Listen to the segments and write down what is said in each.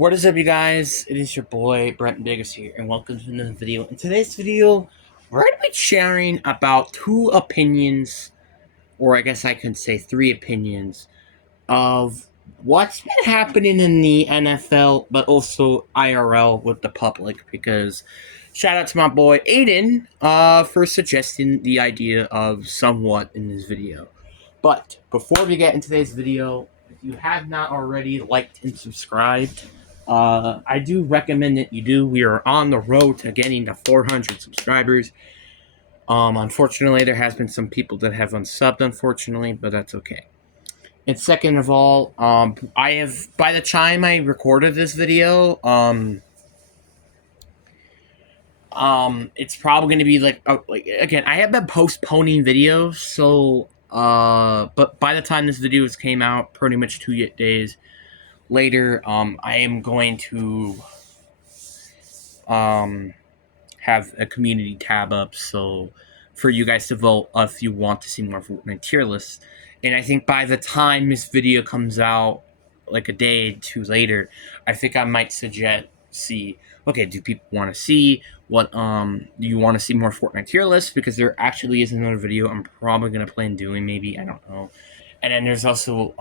What is up, you guys? It is your boy Brent Biggers here, and welcome to another video. In today's video, we're going to be sharing about two opinions, or I guess I can say three opinions, of what's been happening in the NFL, but also IRL with the public. Because shout out to my boy Aiden for suggesting the idea of somewhat in this video. But before we get into today's video, if you have not already liked and subscribed, I do recommend that you do. We are on the road to getting to 400 subscribers. Unfortunately, there has been some people that have unsubbed, unfortunately, but that's okay. And second of all, I have, by the time I recorded this video, it's probably going to be again, I have been postponing videos, so, but by the time this video came out, pretty much 2 days later, I am going to, have a community tab up, so for you guys to vote if you want to see more Fortnite tier lists. And I think by the time this video comes out, like a day or two later, I think I might okay, do people want to see what, do you want to see more Fortnite tier lists? Because there actually is another video I'm probably going to plan doing, maybe, I don't know. And then there's also,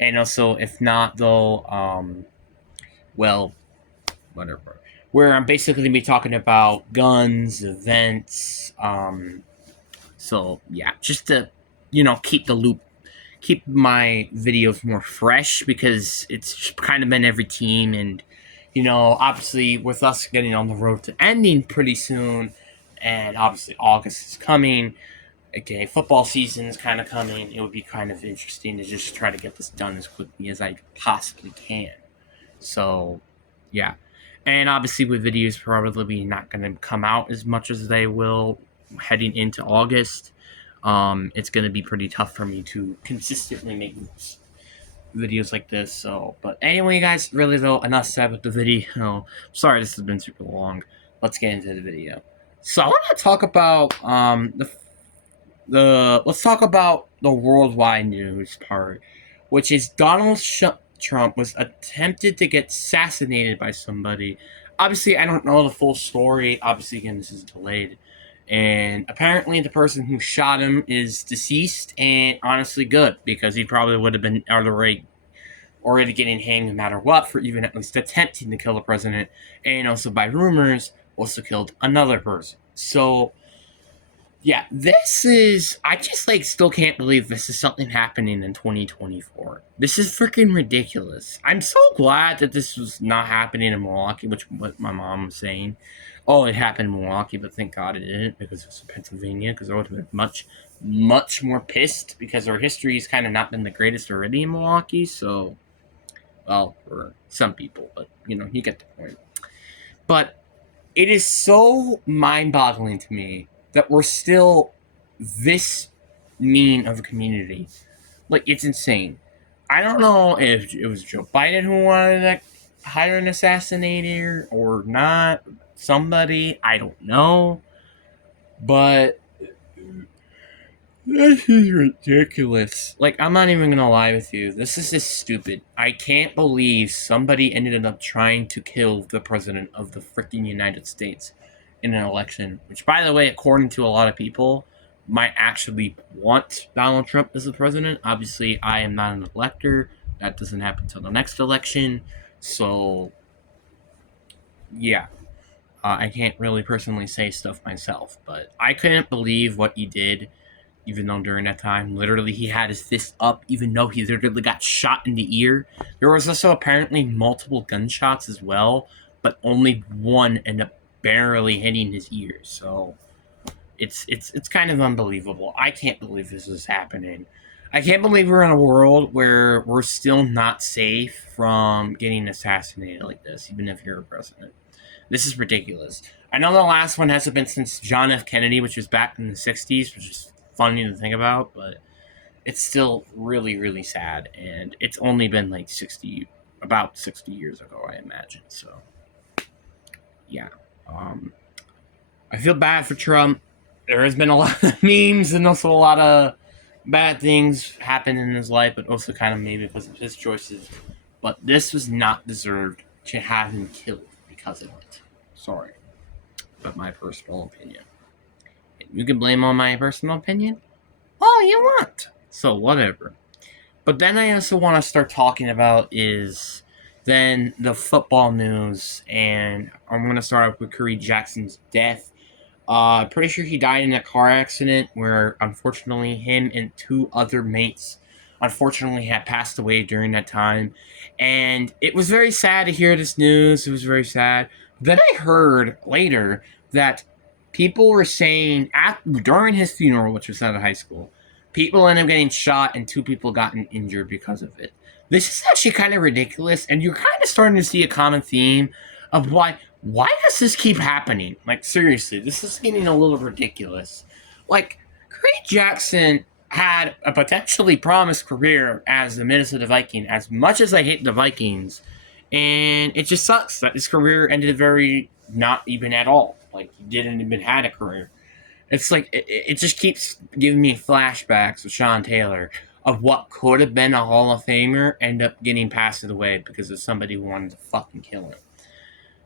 if not, though, well, whatever, where I'm basically going to be talking about guns, events, so yeah, just to, keep my videos more fresh, because it's kind of been every team, and, obviously with us getting on the road to ending pretty soon, and obviously August is coming, okay, football season is kind of coming, it would be kind of interesting to just try to get this done as quickly as I possibly can. So, yeah. And obviously with videos probably not going to come out as much as they will heading into August. It's going to be pretty tough for me to consistently make videos like this. So, but anyway, guys, really though, enough said with the video. Sorry this has been super long. Let's get into the video. So I want to talk about let's talk about the worldwide news part, which is Donald Trump was attempted to get assassinated by somebody. Obviously, I don't know the full story. Obviously, again, this is delayed. And apparently, the person who shot him is deceased, and honestly good, because he probably would have been already getting hanged no matter what for even at least attempting to kill the president, and also by rumors, also killed another person. So, yeah, I just, still can't believe this is something happening in 2024. This is freaking ridiculous. I'm so glad that this was not happening in Milwaukee, which what my mom was saying. Oh, it happened in Milwaukee, but thank God it didn't, because it's Pennsylvania, because I would have been much, much more pissed, because our history has kind of not been the greatest already in Milwaukee, so, well, for some people, but, you get the point. But it is so mind-boggling to me that we're still this mean of a community. It's insane. I don't know if it was Joe Biden who wanted to hire an assassinator or not. Somebody, I don't know. But this is ridiculous. I'm not even gonna lie with you. This is just stupid. I can't believe somebody ended up trying to kill the president of the freaking United States in an election, which, by the way, according to a lot of people, might actually want Donald Trump as the president. Obviously, I am not an elector. That doesn't happen until the next election. So, yeah. I can't really personally say stuff myself, but I couldn't believe what he did, even though during that time, literally, he had his fist up, even though he literally got shot in the ear. There was also apparently multiple gunshots as well, but only one ended up barely hitting his ear. So it's kind of unbelievable. I can't believe this is happening. I can't believe we're in a world where we're still not safe from getting assassinated like this, even if you're a president. This is ridiculous. I know the last one hasn't been since John F. Kennedy, which was back in the 60s, which is funny to think about, but it's still really, really sad, and it's only been about 60 years ago, I imagine. So, yeah. I feel bad for Trump. There has been a lot of memes and also a lot of bad things happen in his life, but also kind of maybe because of his choices. but this was not deserved to have him killed because of it. Sorry, but my personal opinion. You can blame on my personal opinion all you want. So whatever. But then I also want to start talking about is then the football news, and I'm going to start off with Curry Jackson's death. Pretty sure he died in a car accident where, unfortunately, him and 2 other mates, unfortunately, had passed away during that time. And it was very sad to hear this news. It was very sad. Then I heard later that people were saying during his funeral, which was at a high school, people ended up getting shot and 2 people gotten injured because of it. This is actually kind of ridiculous, and you're kind of starting to see a common theme of why does this keep happening? Like, seriously, this is getting a little ridiculous. Like, Curry Jackson had a potentially promised career as the Minnesota Viking, as much as I hate the Vikings, and it just sucks that his career ended very not even at all. Like, he didn't even had a career. It's like, it just keeps giving me flashbacks of Sean Taylor, of what could have been a Hall of Famer, end up getting passed away because of somebody who wanted to fucking kill him.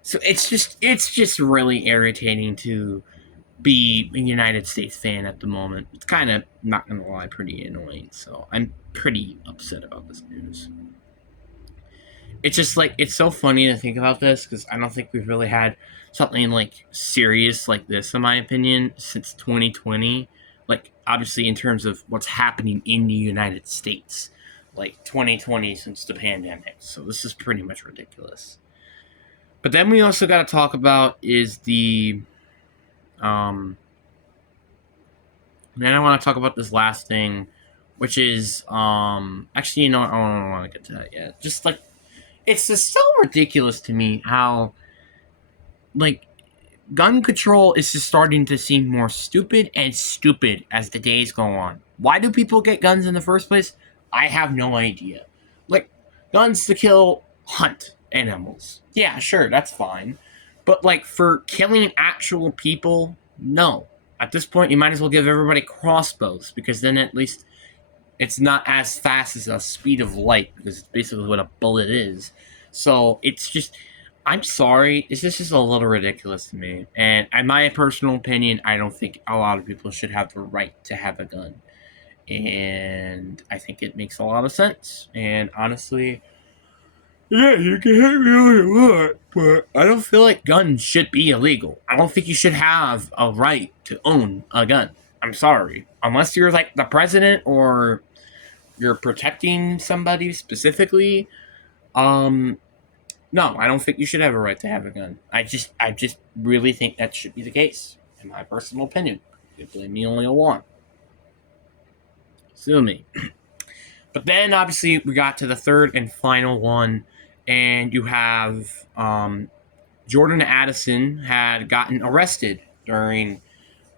So it's just really irritating to be a United States fan at the moment. It's kind of, not gonna lie, pretty annoying. So I'm pretty upset about this news. It's just like, it's so funny to think about this because I don't think we've really had something like serious like this, in my opinion, since 2020. Like, obviously, in terms of what's happening in the United States, like 2020 since the pandemic. So this is pretty much ridiculous. But then we also got to talk about is the, then I want to talk about this last thing, which is, actually, you know, I don't want to get to that yet. Just like, it's just so ridiculous to me how, like, gun control is just starting to seem more stupid and stupid as the days go on. Why do people get guns in the first place? I have no idea. Like, guns to kill, hunt animals. Yeah, sure, that's fine. But, like, for killing actual people, no. At this point, you might as well give everybody crossbows, because then at least it's not as fast as the speed of light, because it's basically what a bullet is. So, it's just, I'm sorry, this is just a little ridiculous to me. And in my personal opinion, I don't think a lot of people should have the right to have a gun. And I think it makes a lot of sense. And honestly, yeah, you can hate me all you want, but I don't feel like guns should be illegal. I don't think you should have a right to own a gun. I'm sorry. Unless you're like the president or you're protecting somebody specifically, no, I don't think you should have a right to have a gun. I just really think that should be the case, in my personal opinion. You can blame me only a want. Sue me. But then, obviously, we got to the third and final one, and you have Jordan Addison had gotten arrested during,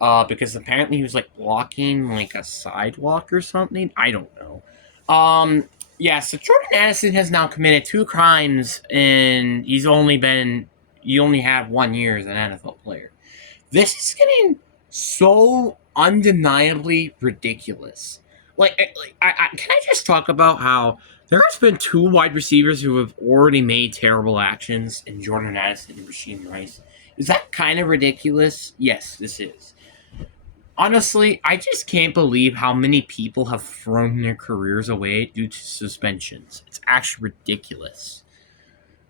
because apparently he was, like, blocking, like, a sidewalk or something. I don't know. Yeah, so Jordan Addison has now committed 2 crimes, and you only have 1 year as an NFL player. This is getting so undeniably ridiculous. Like can I just talk about how there has been 2 wide receivers who have already made terrible actions in Jordan Addison and Rasheen Rice? Is that kind of ridiculous? Yes, this is. Honestly, I just can't believe how many people have thrown their careers away due to suspensions. It's actually ridiculous.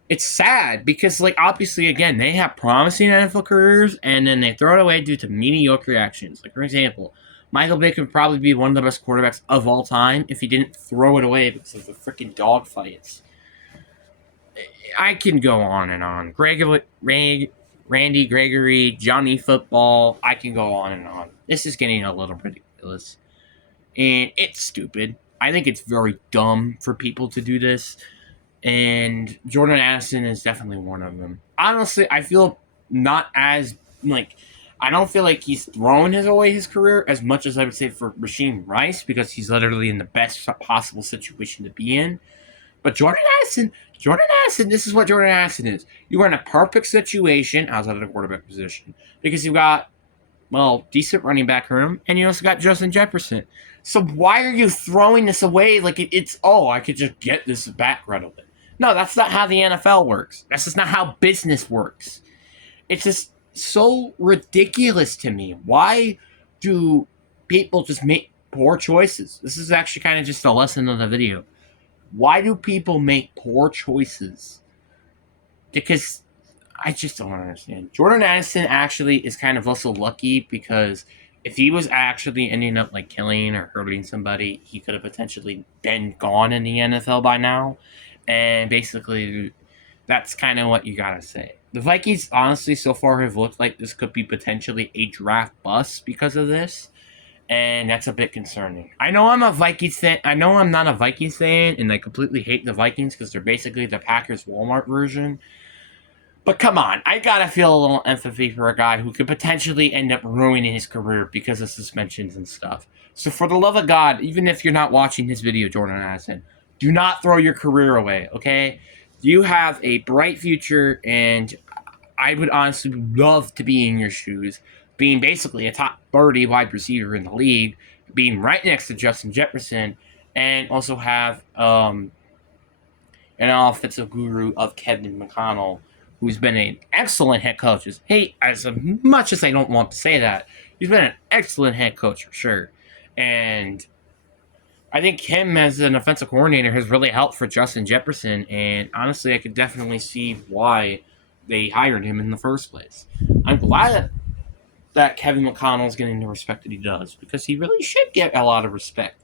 It's sad because, like, obviously, again, they have promising NFL careers and then they throw it away due to mediocre actions. Like, for example, Michael Vick would probably be one of the best quarterbacks of all time if he didn't throw it away because of the freaking dogfights. I can go on and on. Randy Gregory, Johnny Football, I can go on and on. This is getting a little ridiculous. And it's stupid. I think it's very dumb for people to do this. And Jordan Addison is definitely one of them. Honestly, I feel not as, like, I don't feel like he's throwing away his career as much as I would say for Rasheen Rice, because he's literally in the best possible situation to be in. But Jordan Addison, this is what Jordan Addison is. You are in a perfect situation outside of the quarterback position because you've got, well, decent running back room, and you also got Justin Jefferson. So why are you throwing this away like it's, oh, I could just get this back right away? No, that's not how the NFL works. That's just not how business works. It's just so ridiculous to me. Why do people just make poor choices? This is actually kind of just a lesson of the video. Why do people make poor choices? Because I just don't understand. Jordan Addison actually is kind of also lucky because if he was actually ending up like killing or hurting somebody, he could have potentially been gone in the NFL by now. And basically, that's kind of what you gotta say. The Vikings, honestly, so far have looked like this could be potentially a draft bust because of this, and that's a bit concerning. I know I'm a Vikings fan. I know I'm not a Vikings fan, and I completely hate the Vikings because they're basically the Packers Walmart version. But come on, I gotta feel a little empathy for a guy who could potentially end up ruining his career because of suspensions and stuff. So for the love of God, even if you're not watching this video, Jordan Addison, do not throw your career away, okay? You have a bright future, and I would honestly love to be in your shoes, being basically a top 30 wide receiver in the league, being right next to Justin Jefferson, and also have an offensive guru of Kevin McConnell, who's been an excellent head coach. Hey, as much as I don't want to say that, he's been an excellent head coach for sure. And I think him as an offensive coordinator has really helped for Justin Jefferson. And honestly, I could definitely see why they hired him in the first place. I'm glad that Kevin McConnell's getting the respect that he does because he really should get a lot of respect.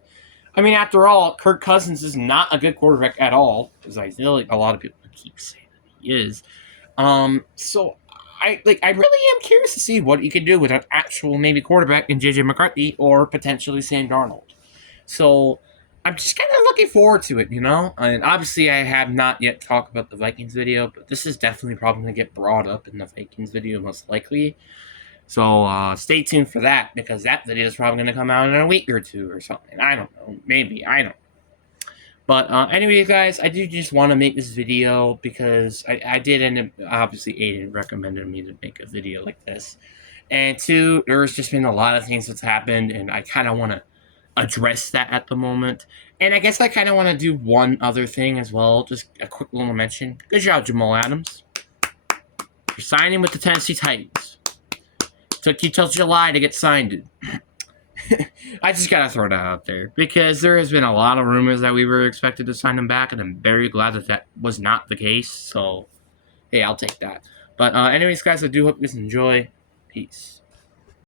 I mean, after all, Kirk Cousins is not a good quarterback at all, as I feel like a lot of people keep saying that he is. So I really am curious to see what he can do with an actual maybe quarterback in JJ McCarthy or potentially Sam Darnold. So I'm just kind of looking forward to it, you know. And obviously, I have not yet talked about the Vikings video, but this is definitely probably going to get brought up in the Vikings video most likely. So stay tuned for that because that video is probably going to come out in a week or two or something. I don't know. Maybe. I don't. But anyway, guys, I do just want to make this video because I did end up, obviously, Aiden recommended me to make a video like this. And two, there's just been a lot of things that's happened, and I kind of want to address that at the moment. And I guess I kind of want to do one other thing as well, just a quick little mention. Good job, Jamal Adams. You're signing with the Tennessee Titans. Took you till July to get signed. I just gotta throw that out there because there has been a lot of rumors that we were expected to sign him back, and I'm very glad that that was not the case. So, hey, I'll take that. But anyways, guys, I do hope you guys enjoy. Peace.